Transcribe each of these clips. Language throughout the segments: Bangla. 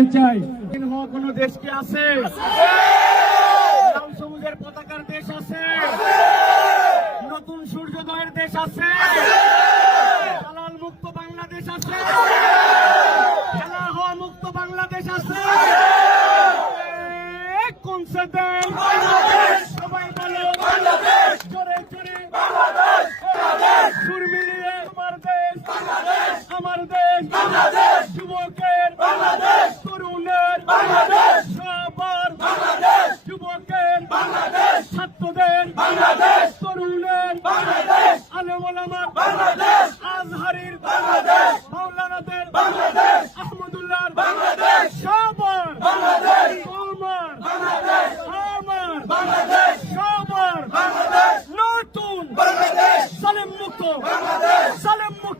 বলতে চাই। হওয়া কোন দেশ কি আছে সবুজের পতাকার দেশ আছে? নতুন সূর্যোদয়ের দেশ আছে? হালাল মুক্ত বাংলাদেশ আছে খেলা হওয়া মুক্ত বাংলাদেশ আছে এ, কোন সে দেশ সবাই বলো জোরে জোরে সুর মিলিয়ে আমার দেশ আমার দেশ যুবকের তরুণের সবার যুবকের ছাত্রদের তরুণের আলমার আজহারির মাওলানাদের আহমদুল্লাহ সবার তোমার আমার সবার নতুন সালেম মুক্ত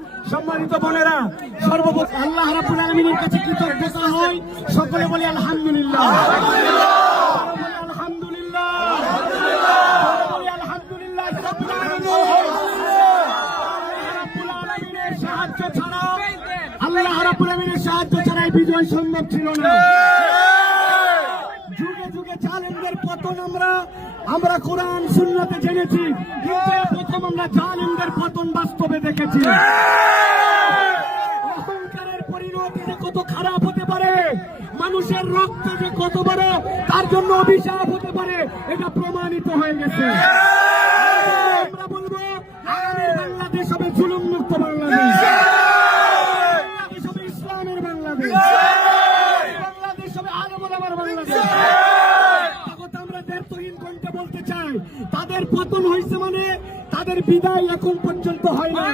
সম্মানিত বোনেরা, সর্বপ্রথম আল্লাহ রাব্বুল আলামিনের কাছে কৃতজ্ঞতা হয় সকলে বলি আলহামদুলিল্লাহ। আল্লাহ রাব্বুল আলামিনের সাহায্য ছাড়া বিজয় সম্ভব ছিল না। যুগে যুগে জালেমদের পতন আমরা আমরা কোরআন, সুন্নতে জেনেছি। কিন্তু প্রথম আমরা জালেমদের পতন দেখেছি অহংকারের পরিণতি যে কত খারাপ হতে পারে মানুষের রক্ত যে কত বড় তার জন্য অভিশাপ হতে পারে এটা প্রমাণিত হয়ে গেছে। আমরা বলব আগামী বাংলাদেশ হবে জুলুম মুক্ত বাংলাদেশ। বাংলাদেশ হবে ইসলামের বাংলাদেশ বাংলাদেশ হবে আলমোলামার বাংলাদেশ স্বাগত আমরা তাদের পতন হয়েছে মানে তাদের বিদায় এখন পর্যন্ত হয় না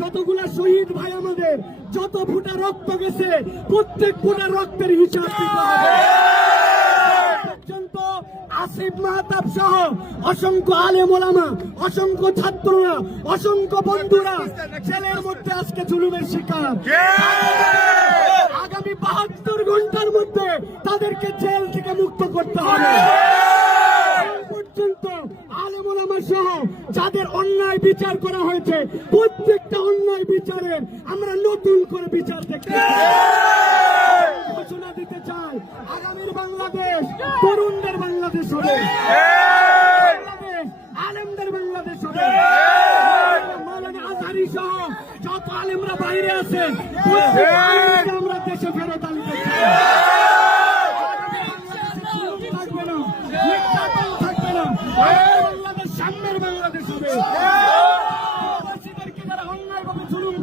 যতগুলা শহীদ ভাই আমাদের, যত ফুটা রক্ত গেছে, প্রত্যেক ফুটা রক্তের হিসাব আসিফ মাহতাব সহ অসংখ্য আলেম ওলামা, অসংখ্য ছাত্ররা, অসংখ্য বন্ধুরা জেলের মধ্যে আজকে জুলুমের শিকার। আগামী বাহাত্তর ঘণ্টার মধ্যে তাদেরকে জেল থেকে মুক্ত করতে হবে। পর্যন্ত আলেম সহ যাদের অন্যায় বিচার করা হয়েছে প্রত্যেকটা অন্যায় বিচারের আমরা নতুন করে বিচার দেখতে চাই। ঘোষণা দিতে চাই আগামীর বাংলাদেশ তরুণদের বাংলাদেশ হবে বাংলাদেশ আলেমদের বাংলাদেশ হবে মাওলানা আজহারি সহ যত আলেমরা বাইরে আছে প্রত্যেক আলেমকে আমরা দেশে ফেরত আনতে থাকবে না। থাকবে না। বাংলাদেশ সামনের বাংলাদেশ হবে।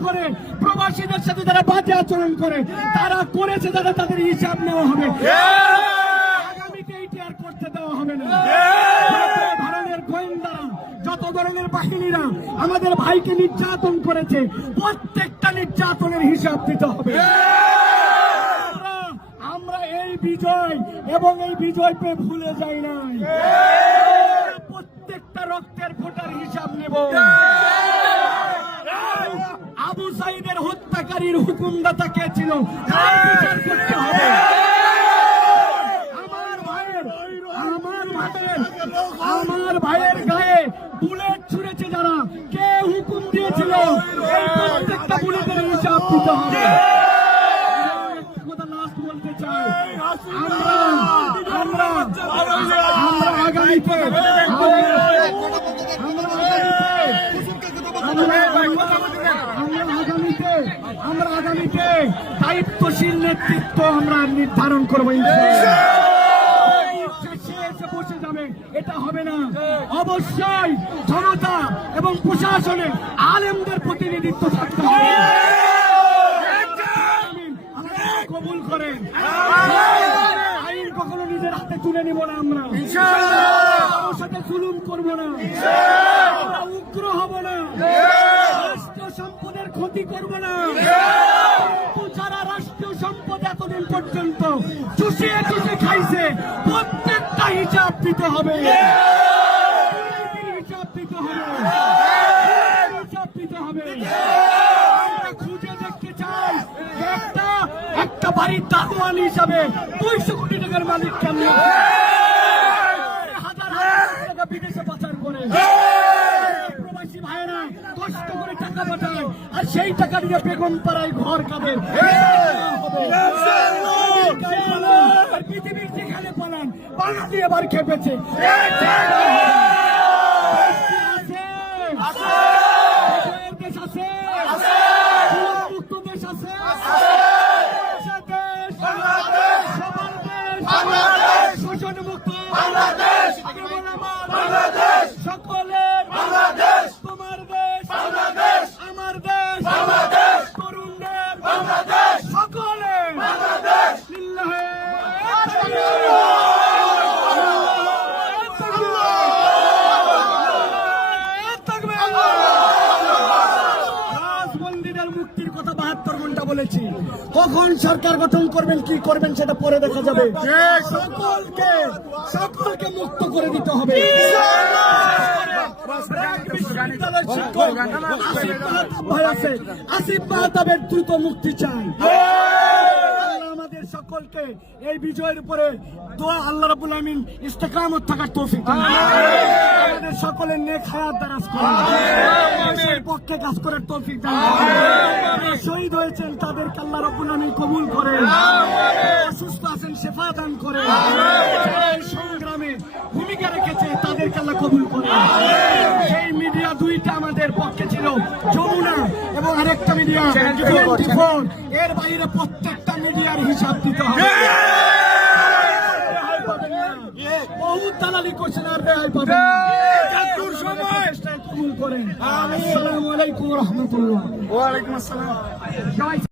করে প্রবাসীদের সাথে যারা বাজে আচরণ করে তারা করেছে যারা তাদের হিসাব নেওয়া হবে। আগামীতে এইটি আর করতে দেওয়া হবে না। যত বাহিনীরা আমাদের ভাইকে নির্যাতন করেছে। প্রত্যেকটা নির্যাতনের হিসাব দিতে হবে। আমরা- এই বিজয় এবং এই বিজয় পেয়ে ভুলে যাই নাই। প্রত্যেকটা রক্তের ফোটার হিসাব নেব। আবু সাইদের হত্যাকারীর হুকুমদাতা কে ছিল? আমার ভাইয়ের আমার ভাইয়ের গায়ে বুলেট দিতে হবে। বলতে চাই। আমরা আমরা আমরা আগামীতে আমরা দায়িত্বশীল নেতৃত্ব আমরা নির্ধারণ করব বসে যাবে। এটা হবে না। অবশ্যই জনতা এবং প্রশাসনে আলেমদের প্রতিনিধিত্ব থাকতে হবে আমিন। আল্লাহ কবুল করেন। আইন কখনো নিজের হাতে তুলে নিব না আমরা। কারোর সাথে জুলুম করব না। উগ্র হব না। রাষ্ট্র সম্পদের ক্ষতি করব না। যারা রাষ্ট্রীয় সম্পদ এতদিন পর্যন্ত চুষিয়ে চুষে খাইছে প্রত্যেকটা হিসাব দিতে হবে। হিসাব দিতে হবে। হিসাব দিতে হবে। খুঁজে দেখতে চাই। বাড়ির দারোয়ান হিসাবে দুইশো কোটি টাকার মালিক কেমন? হাজার হাজার টাকা বিদেশে পাচার করে। প্রবাসী ভাইয়েরা কষ্ট করে টাকা পাঠায় আর সেই টাকা দিয়ে বেগম পাড়ায় ঘর কাদের আর পৃথিবীর যেখানে পালান বাঙালি এবার খেপেছে আছে দেশ আছে মুক্ত দেশ আছে দেশ সবার দেশ শোষণ মুক্ত বাংলাদেশ বাংলাদেশ সকলের বাংলাদেশ তোমার দেশ বাংলাদেশ আমার দেশ বাংলাদেশ তরুণদের বাংলাদেশ সকলের বাংলাদেশ লিল্লাহে রাজবন্দীদের মুক্তির কথা বাহাত্তর ঘণ্টা বলেছি। কখন সরকার গঠন করবেন কি করবেন সেটা পরে দেখা যাবে। সকলকে সকলকে মুক্ত করে দিতে হবে। আসিফ মাহতাবের দ্রুত মুক্তি চাই। আমাদের সকলকে এই বিজয়ের উপরে দোয়া আল্লাহ রাব্বুল আমিন ইস্তেকামত থাকার তৌফিক। আমাদের সকলের নেক হায়াত দারাজ করুন। দেশের পক্ষে কাজ করার তৌফিক দান করুন। শহীদ হয়েছেন তাদের আল্লাহ রাব্বুল আমিন কবুল করেন। অসুস্থ আছেন শেফা দান করেন। সংগ্রামে ভূমিকা রেখেছে তাদের আল্লাহ কবুল করেন। সেই মিডিয়া দুইটা আমাদের পক্ষে ছিল যমুনা এবং আরেকটা মিডিয়া টোয়েন্টি ফোর। এর বাইরে প্রত্যেকটা মিডিয়ার হিসাব দিতে হবে। বহুত দালালি করছেন আর রেহাই পাবেন না। একাত্তর সময় কবুল করেন। আসসালামু আলাইকুম রহমতুল্লাহ। ওয়ালাইকুম আসসালাম।